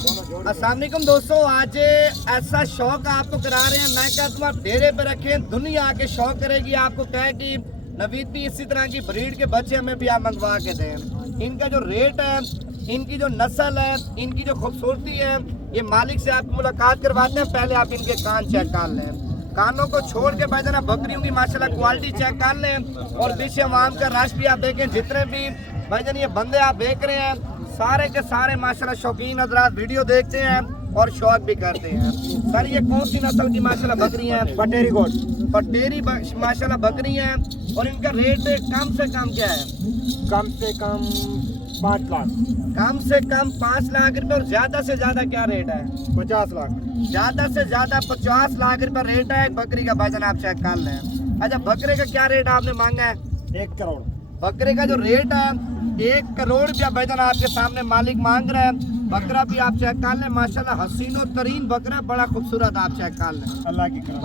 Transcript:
अस्सलाम वालेकुम दोस्तों, आज ऐसा शौक आपको करा रहे हैं। मैं कहता हूँ आप डेरे पे रखें, दुनिया आके शौक करेगी। आपको कहे कि नवीद भी इसी तरह की ब्रीड के बच्चे हमें भी आप मंगवा के दें। इनका जो रेट है, इनकी जो नस्ल है, इनकी जो खूबसूरती है, ये मालिक से आपकी मुलाकात करवाते हैं। पहले आप इनके कान चेक कर लें, कानों को छोड़ के भाईजान बकरियों की माशाल्लाह क्वालिटी चेक कर लें। और पीछे आवाम का रश भी आप देखें, जितने भी भाईजान ये बंदे आप देख रहे हैं, सारे के सारे माशाल्लाह शौकीन हजरात वीडियो देखते हैं और शौक भी करते हैं। सर ये कौन सी नस्ल की माशाल्लाह बकरी हैं? पटेरी गोट, पटेरी माशाल्लाह बकरी हैं। और इनका रेट कम से कम क्या है? कम से कम 5 लाख, कम से कम 5 लाख रुपए। और ज्यादा से ज्यादा क्या रेट है? 50 लाख, ज्यादा से ज्यादा 50 लाख रुपए रेट है एक बकरी का। भाईजान आप चेक कर लें। अच्छा, बकरे का क्या रेट आपने मांगा है? 1 करोड़। बकरे का जो रेट है 1 करोड़ रुपया भाईजान आपके सामने मालिक मांग रहे हैं। बकरा भी आप चेक कर लें, माशाल्लाह हसीनो तरीन बकरा, बड़ा खूबसूरत। आप चेक कर लें। अल्लाह की करम।